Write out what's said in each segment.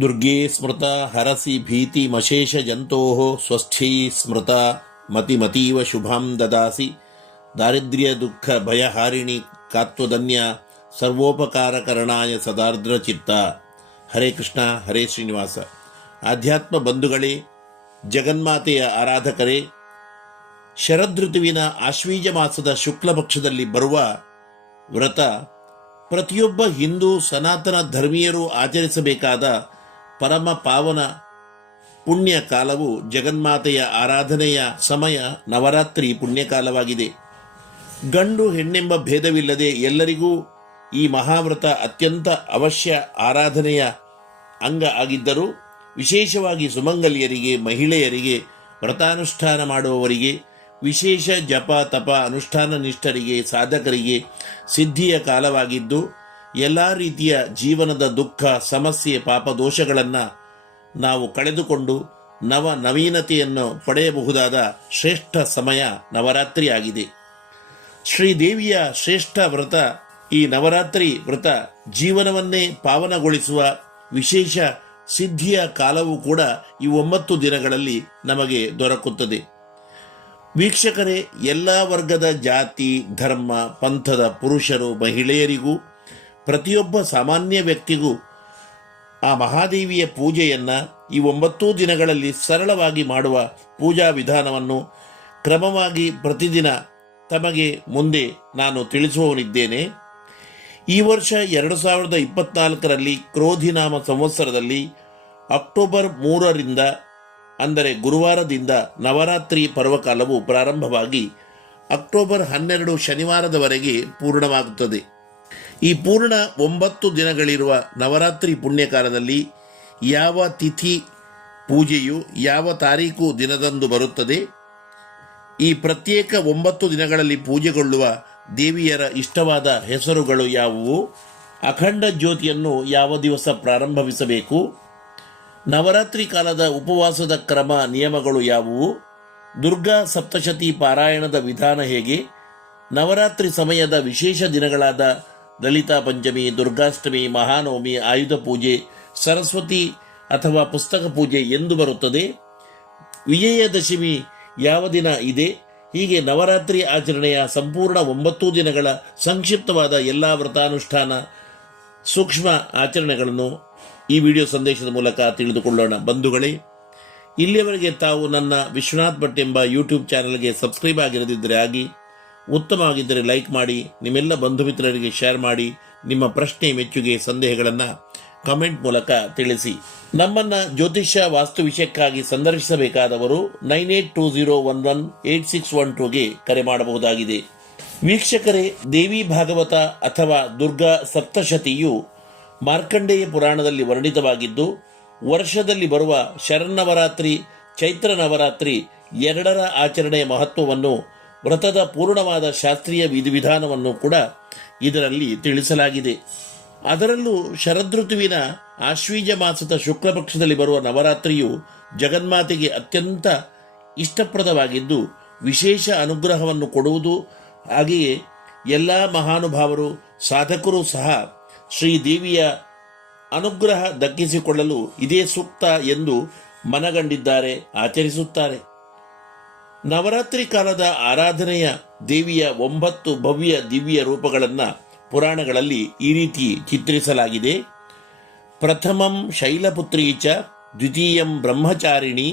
ದುರ್ಗೆ ಸ್ಮೃತ ಹರಸಿ ಭೀತಿಮಶೇಷ ಜಂತೋ ಸ್ವಸ್ಥೈ ಸ್ಮೃತ ಮತಿಮತೀವ ಶುಭಾಂ ದದಾಸಿ ದಾರಿದ್ರ್ಯ ದುಃಖ ಭಯಹಾರಿಣಿ ಕಾತ್ವದನ್ಯ ಸರ್ವೋಪಕಾರಕರಣಾಯ ಸದಾರ್ದ್ರ ಚಿತ್ತ ಹರೇ ಕೃಷ್ಣ ಹರೇ ಶ್ರೀನಿವಾಸ ಆಧ್ಯಾತ್ಮ ಬಂಧುಗಳೇ ಜಗನ್ಮಾತೆಯ ಆರಾಧಕರೇ, ಶರದೃತುವಿನ ಆಶ್ವೀಜ ಮಾಸದ ಶುಕ್ಲ ಪಕ್ಷದಲ್ಲಿ ಬರುವ ವ್ರತ ಪ್ರತಿಯೊಬ್ಬ ಹಿಂದೂ ಸನಾತನ ಧರ್ಮೀಯರು ಆಚರಿಸಬೇಕಾದ ಪರಮ ಪಾವನ ಪುಣ್ಯ ಕಾಲವು ಜಗನ್ಮಾತೆಯ ಆರಾಧನೆಯ ಸಮಯ ನವರಾತ್ರಿ ಪುಣ್ಯಕಾಲವಾಗಿದೆ. ಗಂಡು ಹೆಣ್ಣೆಂಬ ಭೇದವಿಲ್ಲದೆ ಎಲ್ಲರಿಗೂ ಈ ಮಹಾವ್ರತ ಅತ್ಯಂತ ಅವಶ್ಯ ಆರಾಧನೆಯ ಅಂಗ ಆಗಿದ್ದರೂ, ವಿಶೇಷವಾಗಿ ಸುಮಂಗಲಿಯರಿಗೆ, ಮಹಿಳೆಯರಿಗೆ, ವ್ರತಾನುಷ್ಠಾನ ಮಾಡುವವರಿಗೆ, ವಿಶೇಷ ಜಪ ತಪ ಅನುಷ್ಠಾನ ನಿಷ್ಠರಿಗೆ ಸಾಧಕರಿಗೆ ಸಿದ್ಧಿಯ ಕಾಲವಾಗಿದ್ದು ಎಲ್ಲ ರೀತಿಯ ಜೀವನದ ದುಃಖ, ಸಮಸ್ಯೆ, ಪಾಪ ದೋಷಗಳನ್ನು ನಾವು ಕಳೆದುಕೊಂಡು ನವ ನವೀನತೆಯನ್ನು ಪಡೆಯಬಹುದಾದ ಶ್ರೇಷ್ಠ ಸಮಯ ನವರಾತ್ರಿ ಆಗಿದೆ ಶ್ರೀದೇವಿಯ ಶ್ರೇಷ್ಠ ವ್ರತ, ಈ ನವರಾತ್ರಿ ವ್ರತ ಜೀವನವನ್ನೇ ಪಾವನಗೊಳಿಸುವ ವಿಶೇಷ ಸಿದ್ಧಿಯ ಕಾಲವೂ ಕೂಡ ಈ ಒಂಬತ್ತು ದಿನಗಳಲ್ಲಿ ನಮಗೆ ದೊರಕುತ್ತದೆ. ವೀಕ್ಷಕರೇ, ಎಲ್ಲ ವರ್ಗದ ಜಾತಿ, ಧರ್ಮ, ಪಂಥದ ಪುರುಷರು, ಮಹಿಳೆಯರಿಗೂ ಪ್ರತಿಯೊಬ್ಬ ಸಾಮಾನ್ಯ ವ್ಯಕ್ತಿಗೂ ಆ ಮಹಾದೇವಿಯ ಪೂಜೆಯನ್ನು ಈ ಒಂಬತ್ತು ದಿನಗಳಲ್ಲಿ ಸರಳವಾಗಿ ಮಾಡುವ ಪೂಜಾ ವಿಧಾನವನ್ನು ಕ್ರಮವಾಗಿ ಪ್ರತಿದಿನ ತಮಗೆ ಮುಂದೆ ನಾನು ತಿಳಿಸುವವನಿದ್ದೇನೆ. ಈ ವರ್ಷ ಎರಡು ಸಾವಿರದ ಇಪ್ಪತ್ನಾಲ್ಕರಲ್ಲಿ ಕ್ರೋಧಿನಾಮ ಸಂವತ್ಸರದಲ್ಲಿ ಅಕ್ಟೋಬರ್ ಮೂರರಿಂದ, ಅಂದರೆ ಗುರುವಾರದಿಂದ ನವರಾತ್ರಿ ಪರ್ವಕಾಲವು ಪ್ರಾರಂಭವಾಗಿ ಅಕ್ಟೋಬರ್ ಹನ್ನೆರಡು ಶನಿವಾರದವರೆಗೆ ಪೂರ್ಣವಾಗುತ್ತದೆ. ಈ ಪೂರ್ಣ ಒಂಬತ್ತು ದಿನಗಳಿರುವ ನವರಾತ್ರಿ ಪುಣ್ಯಕಾಲದಲ್ಲಿ ಯಾವ ತಿಥಿ ಪೂಜೆಯು ಯಾವ ತಾರೀಕು ದಿನದಂದು ಬರುತ್ತದೆ? ಈ ಪ್ರತ್ಯೇಕ ಒಂಬತ್ತು ದಿನಗಳಲ್ಲಿ ಪೂಜೆಗೊಳ್ಳುವ ದೇವಿಯರ ಇಷ್ಟವಾದ ಹೆಸರುಗಳು ಯಾವುವು? ಅಖಂಡ ಜ್ಯೋತಿಯನ್ನು ಯಾವ ದಿವಸ ಪ್ರಾರಂಭಿಸಬೇಕು ನವರಾತ್ರಿ ಕಾಲದ ಉಪವಾಸದ ಕ್ರಮ ನಿಯಮಗಳು ಯಾವುವು? ದುರ್ಗಾ ಸಪ್ತಶತಿ ಪಾರಾಯಣದ ವಿಧಾನ ಹೇಗೆ? ನವರಾತ್ರಿ ಸಮಯದ ವಿಶೇಷ ದಿನಗಳಾದ ಲಲಿತಾ ಪಂಚಮಿ, ದುರ್ಗಾಷ್ಟಮಿ, ಮಹಾನವಮಿ, ಆಯುಧ ಪೂಜೆ, ಸರಸ್ವತಿ ಅಥವಾ ಪುಸ್ತಕ ಪೂಜೆ ಎಂದು ಬರುತ್ತದೆ. ವಿಜಯದಶಮಿ ಯಾವ ದಿನ ಇದೆ? ಹೀಗೆ ನವರಾತ್ರಿ ಆಚರಣೆಯ ಸಂಪೂರ್ಣ ಒಂಬತ್ತು ದಿನಗಳ ಸಂಕ್ಷಿಪ್ತವಾದ ಎಲ್ಲ ವ್ರತಾನುಷ್ಠಾನ, ಸೂಕ್ಷ್ಮ ಆಚರಣೆಗಳನ್ನು ಈ ವಿಡಿಯೋ ಸಂದೇಶದ ಮೂಲಕ ತಿಳಿದುಕೊಳ್ಳೋಣ ಬಂಧುಗಳೇ. ಇಲ್ಲಿಯವರೆಗೆ ತಾವು ನನ್ನ ವಿಶ್ವನಾಥ್ ಭಟ್ ಎಂಬ ಯೂಟ್ಯೂಬ್ ಚಾನೆಲ್ಗೆ ಸಬ್ಸ್ಕ್ರೈಬ್ ಆಗಿರದಿದ್ದರೆ ಆಗಿ ಉತ್ತಮವಾಗಿದ್ದರೆ ಲೈಕ್ ಮಾಡಿ, ನಿಮ್ಮೆಲ್ಲ ಬಂಧು ಮಿತ್ರರಿಗೆ ಶೇರ್ ಮಾಡಿ, ನಿಮ್ಮ ಪ್ರಶ್ನೆ, ಮೆಚ್ಚುಗೆ, ಸಂದೇಹಗಳನ್ನು ಕಮೆಂಟ್ ಮೂಲಕ ತಿಳಿಸಿ. ನಮ್ಮನ್ನ ಜ್ಯೋತಿಷ್ಯ ವಾಸ್ತು ವಿಷಯಕ್ಕಾಗಿ ಸಂದರ್ಶಿಸಬೇಕಾದವರು nine eight two zero one one eight six one ಟೂಗೆ ಕರೆ ಮಾಡಬಹುದಾಗಿದೆ. ವೀಕ್ಷಕರೇ, ದೇವಿ ಭಾಗವತ ಅಥವಾ ದುರ್ಗಾ ಸಪ್ತಶತಿಯು ಮಾರ್ಕಂಡೇಯ ಪುರಾಣದಲ್ಲಿ ವರ್ಣಿತವಾಗಿದ್ದು, ವರ್ಷದಲ್ಲಿ ಬರುವ ಶರನ್ನವರಾತ್ರಿ, ಚೈತ್ರ ನವರಾತ್ರಿ ಎರಡರ ಆಚರಣೆಯ ಮಹತ್ವವನ್ನು ವ್ರತದ ಪೂರ್ಣವಾದ ಶಾಸ್ತ್ರೀಯ ವಿಧಿವಿಧಾನವನ್ನು ಕೂಡ ಇದರಲ್ಲಿ ತಿಳಿಸಲಾಗಿದೆ. ಅದರಲ್ಲೂ ಶರದೃತುವಿನ ಆಶ್ವೀಜ ಮಾಸದ ಶುಕ್ಲಪಕ್ಷದಲ್ಲಿ ಬರುವ ನವರಾತ್ರಿಯು ಜಗನ್ಮಾತೆಗೆ ಅತ್ಯಂತ ಇಷ್ಟಪ್ರದವಾಗಿದ್ದು, ವಿಶೇಷ ಅನುಗ್ರಹವನ್ನು ಕೊಡುವುದು. ಹಾಗೆಯೇ ಎಲ್ಲ ಮಹಾನುಭಾವರು, ಸಾಧಕರು ಸಹ ಶ್ರೀದೇವಿಯ ಅನುಗ್ರಹ ದಕ್ಕಿಸಿಕೊಳ್ಳಲು ಇದೇ ಸೂಕ್ತ ಎಂದು ಮನಗಂಡಿದ್ದಾರೆ, ಆಚರಿಸುತ್ತಾರೆ. ನವರಾತ್ರಿ ಕಾಲದ ಆರಾಧನೆಯ ದೇವಿಯ ಒಂಬತ್ತು ಭವ್ಯ ದಿವ್ಯ ರೂಪಗಳನ್ನು ಪುರಾಣಗಳಲ್ಲಿ ಈ ರೀತಿ ಚಿತ್ರಿಸಲಾಗಿದೆ. ಪ್ರಥಮಂ ಶೈಲಪುತ್ರಿ ಚ ದ್ವಿತೀಯಂ ಬ್ರಹ್ಮಚಾರಿಣಿ,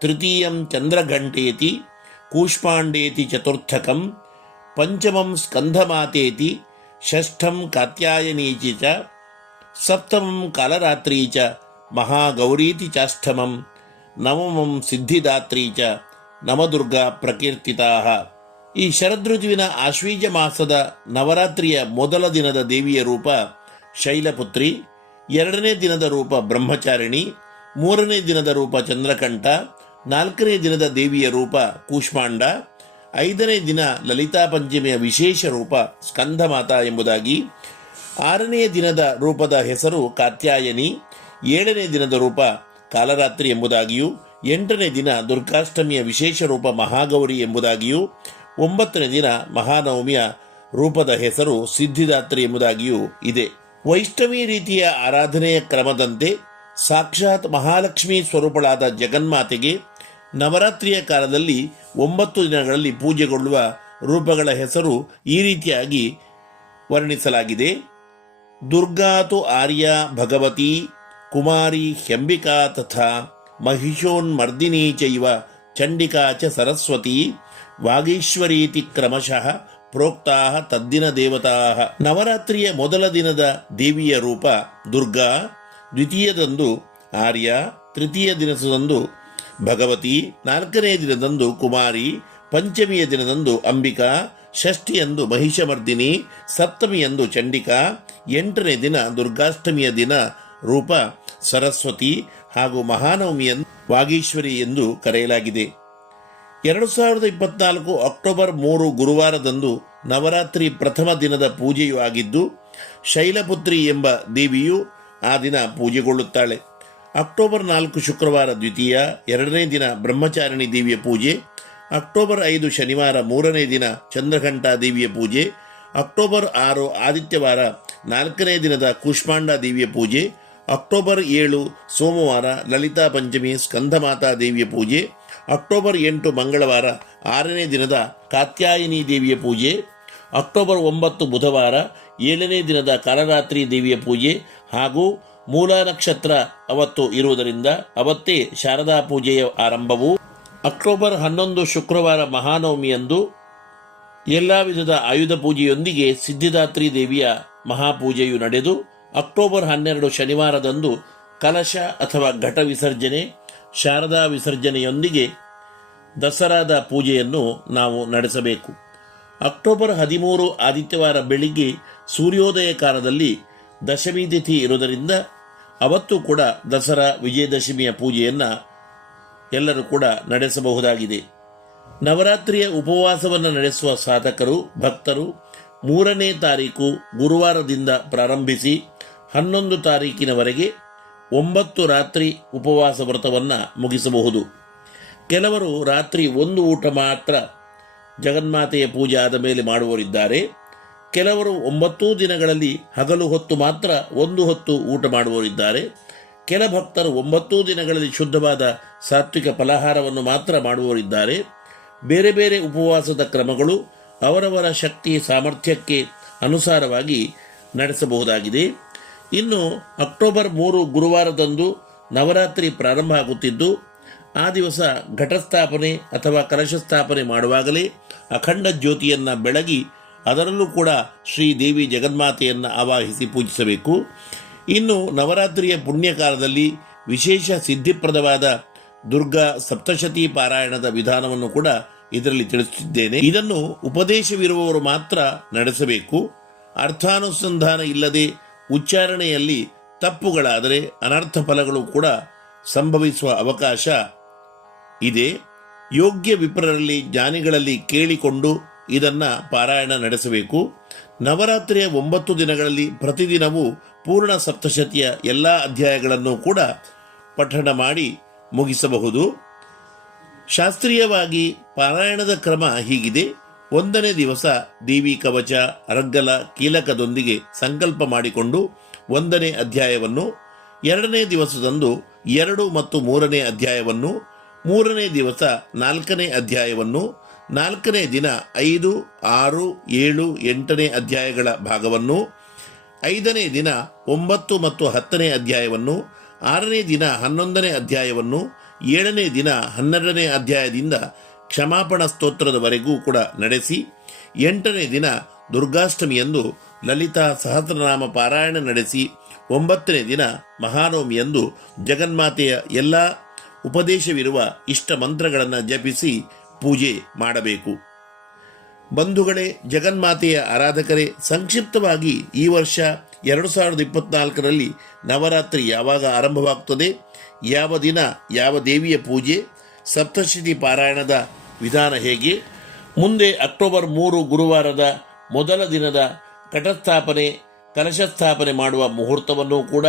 ತೃತೀಯಂ ಚಂದ್ರಘಂಟೇತಿ, ಕೂಷ್ಪಾಂಡೇತಿ ಚತುರ್ಥಕಂ, ಪಂಚಮಂ ಸ್ಕಂಧಮಾತೇತಿ, ಷಷ್ಠಂ ಕಾತ್ಯಾಯನೀಚಿ ಚ, ಸಪ್ತಮಂ ಕಾಲರಾತ್ರಿ ಚ ಮಹಾಗೌರೀತಿ ಚಾಷ್ಟಮಂ, ನವಮಂ ಸಿದ್ಧಿದಾತ್ರಿ ಚ ನವದುರ್ಗಾ ಪ್ರಕೀರ್ತಿತಾ ಈ ಶರದೃತುವಿನ ಆಶ್ವೀಜ ಮಾಸದ ನವರಾತ್ರಿಯ ಮೊದಲ ದಿನದ ದೇವಿಯ ರೂಪ ಶೈಲಪುತ್ರಿ, ಎರಡನೇ ದಿನದ ರೂಪ ಬ್ರಹ್ಮಚಾರಿಣಿ, ಮೂರನೇ ದಿನದ ರೂಪ ಚಂದ್ರಕಂಠ, ನಾಲ್ಕನೇ ದಿನದ ದೇವಿಯ ರೂಪ ಕೂಷ್ಮಾಂಡ, ಐದನೇ ದಿನ ಲಲಿತಾ ಪಂಚಮಿಯ ವಿಶೇಷ ರೂಪ ಸ್ಕಂದಮಾತಾ ಎಂಬುದಾಗಿ, ಆರನೇ ದಿನದ ರೂಪದ ಹೆಸರು ಕಾತ್ಯಾಯನಿ, ಏಳನೇ ದಿನದ ರೂಪ ಕಾಲರಾತ್ರಿ ಎಂಬುದಾಗಿಯೂ ಎಂಟನೇ ದಿನ ದುರ್ಗಾಷ್ಟಮಿಯ ವಿಶೇಷ ರೂಪ ಮಹಾಗೌರಿ ಎಂಬುದಾಗಿಯೂ, ಒಂಬತ್ತನೇ ದಿನ ಮಹಾನವಮಿಯ ರೂಪದ ಹೆಸರು ಸಿದ್ಧಿದಾತ್ರಿ ಎಂಬುದಾಗಿಯೂ ಇದೆ. ವೈಷ್ಣವಿ ರೀತಿಯ ಆರಾಧನೆಯ ಕ್ರಮದಂತೆ ಸಾಕ್ಷಾತ್ ಮಹಾಲಕ್ಷ್ಮಿ ಸ್ವರೂಪಳಾದ ಜಗನ್ಮಾತೆಗೆ ನವರಾತ್ರಿಯ ಕಾಲದಲ್ಲಿ ಒಂಬತ್ತು ದಿನಗಳಲ್ಲಿ ಪೂಜೆಗೊಳ್ಳುವ ರೂಪಗಳ ಹೆಸರು ಈ ರೀತಿಯಾಗಿ ವರ್ಣಿಸಲಾಗಿದೆ. ದುರ್ಗಾತು ಆರ್ಯ ಭಗವತಿ ಕುಮಾರಿ ಹೆಂಬಿಕಾ ತಥಾ ಮಹಿಷೋನ್ಮರ್ದಿನಿ ಚೈವ, ಚಂಡಿಕಾ ಚ ಸರಸ್ವತಿ ವಾಗೀಶ್ವರೀತಿ ಕ್ರಮಶಃ, ಪ್ರೋಕ್ತಾ ತದ್ದಿನ ದೇವತಾ. ನವರಾತ್ರಿಯ ಮೊದಲ ದಿನದ ದೇವಿಯ ರೂಪ ದುರ್ಗಾ, ದ್ವಿತೀಯದಂದು ಆರ್ಯ, ತೃತೀಯ ದಿನದಂದು ಭಗವತಿ, ನಾಲ್ಕನೇ ದಿನದಂದು ಕುಮಾರಿ, ಪಂಚಮಿಯ ದಿನದಂದು ಅಂಬಿಕಾ, ಷಷ್ಠಿಯಂದು ಮಹಿಷಮರ್ದಿನಿ, ಸಪ್ತಮಿಯಂದು ಚಂಡಿಕಾ, ಎಂಟನೇ ದಿನ ದುರ್ಗಾಷ್ಟಮಿಯ ದಿನ ರೂಪ ಸರಸ್ವತಿ ಹಾಗೂ ಮಹಾನವಮಿಯನ್ನು ವಾಗೀಶ್ವರಿ ಎಂದು ಕರೆಯಲಾಗಿದೆ. ಎರಡು ಸಾವಿರದ ಇಪ್ಪತ್ನಾಲ್ಕು ಅಕ್ಟೋಬರ್ ಮೂರು ಗುರುವಾರದಂದು ನವರಾತ್ರಿ ಪ್ರಥಮ ದಿನದ ಪೂಜೆಯೂ ಆಗಿದ್ದು, ಶೈಲಪುತ್ರಿ ಎಂಬ ದೇವಿಯು ಆ ದಿನ ಪೂಜೆಗೊಳ್ಳುತ್ತಾಳೆ. ಅಕ್ಟೋಬರ್ ನಾಲ್ಕು ಶುಕ್ರವಾರ ದ್ವಿತೀಯ, ಎರಡನೇ ದಿನ ಬ್ರಹ್ಮಚಾರಿಣಿ ದೇವಿಯ ಪೂಜೆ, ಅಕ್ಟೋಬರ್ ಐದು ಶನಿವಾರ ಮೂರನೇ ದಿನ ಚಂದ್ರಘಂಟಾ ದೇವಿಯ ಪೂಜೆ, ಅಕ್ಟೋಬರ್ ಆರು ಆದಿತ್ಯವಾರ ನಾಲ್ಕನೇ ದಿನದ ಕೂಷ್ಮಾಂಡ ದೇವಿಯ ಪೂಜೆ ಅಕ್ಟೋಬರ್ ಏಳು, ಸೋಮವಾರ ಲಲಿತಾ ಪಂಚಮಿ ಸ್ಕಂದಮಾತಾ ದೇವಿಯ ಪೂಜೆ. ಅಕ್ಟೋಬರ್ ಎಂಟು, ಮಂಗಳವಾರ ಆರನೇ ದಿನದ ಕಾತ್ಯಾಯಿನಿ ದೇವಿಯ ಪೂಜೆ. ಅಕ್ಟೋಬರ್ ಒಂಬತ್ತು, ಬುಧವಾರ ಏಳನೇ ದಿನದ ಕರರಾತ್ರಿ ದೇವಿಯ ಪೂಜೆ. ಹಾಗೂ ಮೂಲ ನಕ್ಷತ್ರ ಅವತ್ತು ಇರುವುದರಿಂದ ಅವತ್ತೇ ಶಾರದಾ ಪೂಜೆಯ ಆರಂಭವು. ಅಕ್ಟೋಬರ್ ಹನ್ನೊಂದು, ಶುಕ್ರವಾರ ಮಹಾನವಮಿಯಂದು ಎಲ್ಲ ವಿಧದ ಆಯುಧ ಪೂಜೆಯೊಂದಿಗೆ ಸಿದ್ಧಿದಾತ್ರಿ ದೇವಿಯ ಮಹಾಪೂಜೆಯು ನಡೆದು ಅಕ್ಟೋಬರ್ ಹನ್ನೆರಡು ಶನಿವಾರದಂದು ಕಲಶ ಅಥವಾ ಘಟ ವಿಸರ್ಜನೆ, ಶಾರದಾ ವಿಸರ್ಜನೆಯೊಂದಿಗೆ ದಸರಾದ ಪೂಜೆಯನ್ನು ನಾವು ನಡೆಸಬೇಕು. ಅಕ್ಟೋಬರ್ ಹದಿಮೂರು ಆದಿತ್ಯವಾರ ಬೆಳಿಗ್ಗೆ ಸೂರ್ಯೋದಯ ಕಾಲದಲ್ಲಿ ದಶಮಿ ತಿಥಿ ಇರುವುದರಿಂದ ಅವತ್ತು ಕೂಡ ದಸರಾ ವಿಜಯದಶಮಿಯ ಪೂಜೆಯನ್ನು ಎಲ್ಲರೂ ಕೂಡ ನಡೆಸಬಹುದಾಗಿದೆ. ನವರಾತ್ರಿಯ ಉಪವಾಸವನ್ನು ನಡೆಸುವ ಸಾಧಕರು, ಭಕ್ತರು ಮೂರನೇ ತಾರೀಕು ಗುರುವಾರದಿಂದ ಪ್ರಾರಂಭಿಸಿ ಹನ್ನೊಂದು ತಾರೀಕಿನವರೆಗೆ ಒಂಬತ್ತು ರಾತ್ರಿ ಉಪವಾಸ ವ್ರತವನ್ನು ಮುಗಿಸಬಹುದು. ಕೆಲವರು ರಾತ್ರಿ ಒಂದು ಊಟ ಮಾತ್ರ ಜಗನ್ಮಾತೆಯ ಪೂಜೆ ಆದ ಮೇಲೆ ಮಾಡುವವರಿದ್ದಾರೆ. ಕೆಲವರು ಒಂಬತ್ತೂ ದಿನಗಳಲ್ಲಿ ಹಗಲು ಹೊತ್ತು ಮಾತ್ರ ಒಂದು ಹೊತ್ತು ಊಟ ಮಾಡುವವರಿದ್ದಾರೆ. ಕೆಲ ಭಕ್ತರು ಒಂಬತ್ತೂ ದಿನಗಳಲ್ಲಿ ಶುದ್ಧವಾದ ಸಾತ್ವಿಕ ಫಲಹಾರವನ್ನು ಮಾತ್ರ ಮಾಡುವವರಿದ್ದಾರೆ. ಬೇರೆ ಬೇರೆ ಉಪವಾಸದ ಕ್ರಮಗಳು ಅವರವರ ಶಕ್ತಿ ಸಾಮರ್ಥ್ಯಕ್ಕೆ ಅನುಸಾರವಾಗಿ ನಡೆಸಬಹುದಾಗಿದೆ. ಇನ್ನು ಅಕ್ಟೋಬರ್ ಮೂರು ಗುರುವಾರದಂದು ನವರಾತ್ರಿ ಪ್ರಾರಂಭ ಆಗುತ್ತಿದ್ದು, ಆ ದಿವಸ ಘಟಸ್ಥಾಪನೆ ಅಥವಾ ಕಲಶ ಸ್ಥಾಪನೆ ಮಾಡುವಾಗಲೇ ಅಖಂಡ ಜ್ಯೋತಿಯನ್ನು ಬೆಳಗಿ ಅದರಲ್ಲೂ ಕೂಡ ಶ್ರೀ ದೇವಿ ಜಗನ್ಮಾತೆಯನ್ನು ಆವಾಹಿಸಿ ಪೂಜಿಸಬೇಕು. ಇನ್ನು ನವರಾತ್ರಿಯ ಪುಣ್ಯಕಾಲದಲ್ಲಿ ವಿಶೇಷ ಸಿದ್ಧಿಪ್ರದವಾದ ದುರ್ಗಾ ಸಪ್ತಶತಿ ಪಾರಾಯಣದ ವಿಧಾನವನ್ನು ಕೂಡ ಇದರಲ್ಲಿ ತಿಳಿಸುತ್ತಿದ್ದೇನೆ. ಇದನ್ನು ಉಪದೇಶವಿರುವವರು ಮಾತ್ರ ನಡೆಸಬೇಕು. ಅರ್ಥಾನುಸಂಧಾನ ಇಲ್ಲದೆ ಉಚ್ಚಾರಣೆಯಲ್ಲಿ ತಪ್ಪುಗಳಾದರೆ ಅನರ್ಥ ಫಲಗಳು ಕೂಡ ಸಂಭವಿಸುವ ಅವಕಾಶ ಇದೆ. ಯೋಗ್ಯ ವಿಪ್ರರಲ್ಲಿ ಜ್ಞಾನಿಗಳಲ್ಲಿ ಕೇಳಿಕೊಂಡು ಇದನ್ನ ಪಾರಾಯಣ ನಡೆಸಬೇಕು. ನವರಾತ್ರಿಯ ಒಂಬತ್ತು ದಿನಗಳಲ್ಲಿ ಪ್ರತಿದಿನವೂ ಪೂರ್ಣ ಸಪ್ತಶತಿಯ ಎಲ್ಲ ಅಧ್ಯಾಯಗಳನ್ನು ಕೂಡ ಪಠಣ ಮಾಡಿ ಮುಗಿಸಬಹುದು. ಶಾಸ್ತ್ರೀಯವಾಗಿ ಪಾರಾಯಣದ ಕ್ರಮ ಹೀಗಿದೆ. ಒಂದನೇ ದಿವಸ ದೇವಿ ಕವಚ, ಅರಗ್ಗಲ, ಕೀಲಕದೊಂದಿಗೆ ಸಂಕಲ್ಪ ಮಾಡಿಕೊಂಡು ಒಂದನೇ ಅಧ್ಯಾಯವನ್ನು, ಎರಡನೇ ದಿವಸದಂದು ಎರಡು ಮತ್ತು ಮೂರನೇ ಅಧ್ಯಾಯವನ್ನು, ಮೂರನೇ ದಿವಸ ನಾಲ್ಕನೇ ಅಧ್ಯಾಯವನ್ನು, ನಾಲ್ಕನೇ ದಿನ ಐದು, ಆರು, ಏಳು, ಎಂಟನೇ ಅಧ್ಯಾಯಗಳ ಭಾಗವನ್ನು, ಐದನೇ ದಿನ ಒಂಬತ್ತು ಮತ್ತು ಹತ್ತನೇ ಅಧ್ಯಾಯವನ್ನು, ಆರನೇ ದಿನ ಹನ್ನೊಂದನೇ ಅಧ್ಯಾಯವನ್ನು, ಏಳನೇ ದಿನ ಹನ್ನೆರಡನೇ ಅಧ್ಯಾಯದಿಂದ ಕ್ಷಮಾಪಣ ಸ್ತೋತ್ರದವರೆಗೂ ಕೂಡ ನಡೆಸಿ ಎಂಟನೇ ದಿನ ದುರ್ಗಾಷ್ಟಮಿಯಂದು ಲಲಿತಾ ಸಹಸ್ರನಾಮ ಪಾರಾಯಣ ನಡೆಸಿ ಒಂಬತ್ತನೇ ದಿನ ಮಹಾನವಮಿಯಂದು ಜಗನ್ಮಾತೆಯ ಎಲ್ಲ ಉಪದೇಶವಿರುವ ಇಷ್ಟ ಮಂತ್ರಗಳನ್ನು ಜಪಿಸಿ ಪೂಜೆ ಮಾಡಬೇಕು. ಬಂಧುಗಳೇ, ಜಗನ್ಮಾತೆಯ ಆರಾಧಕರೇ, ಸಂಕ್ಷಿಪ್ತವಾಗಿ ಈ ವರ್ಷ ಎರಡು ಸಾವಿರದ ಇಪ್ಪತ್ನಾಲ್ಕರಲ್ಲಿ ನವರಾತ್ರಿ ಯಾವಾಗ ಆರಂಭವಾಗ್ತದೆ? ಯಾವ ದಿನ, ಯಾವ ದೇವಿಯ ಪೂಜೆ? ಸಪ್ತಶತಿ ಪಾರಾಯಣದ ವಿಧಾನ ಹೇಗೆ? ಮುಂದೆ ಅಕ್ಟೋಬರ್ ಮೂರು ಗುರುವಾರದ ಮೊದಲ ದಿನದ ಕಟಸ್ಥಾಪನೆ ಕಲಶ ಸ್ಥಾಪನೆ ಮಾಡುವ ಮುಹೂರ್ತವನ್ನು ಕೂಡ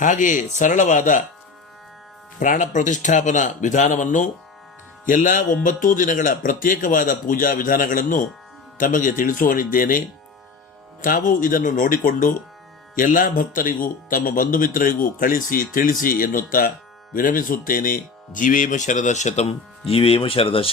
ಹಾಗೆ ಸರಳವಾದ ಪ್ರಾಣ ಪ್ರತಿಷ್ಠಾಪನಾ ವಿಧಾನವನ್ನು, ಎಲ್ಲ ಒಂಬತ್ತು ದಿನಗಳ ಪ್ರತ್ಯೇಕವಾದ ಪೂಜಾ ವಿಧಾನಗಳನ್ನು ತಮಗೆ ತಿಳಿಸುವನಿದ್ದೇನೆ. ತಾವು ಇದನ್ನು ನೋಡಿಕೊಂಡು ಎಲ್ಲ ಭಕ್ತರಿಗೂ, ತಮ್ಮ ಬಂಧು ಮಿತ್ರರಿಗೂ ಕಳಿಸಿ, ತಿಳಿಸಿ ಎನ್ನುತ್ತಾ ವಿರಮಿಸುತ್ತೇನೆ जीवेम शरदशतं जीवेम शरदशतम्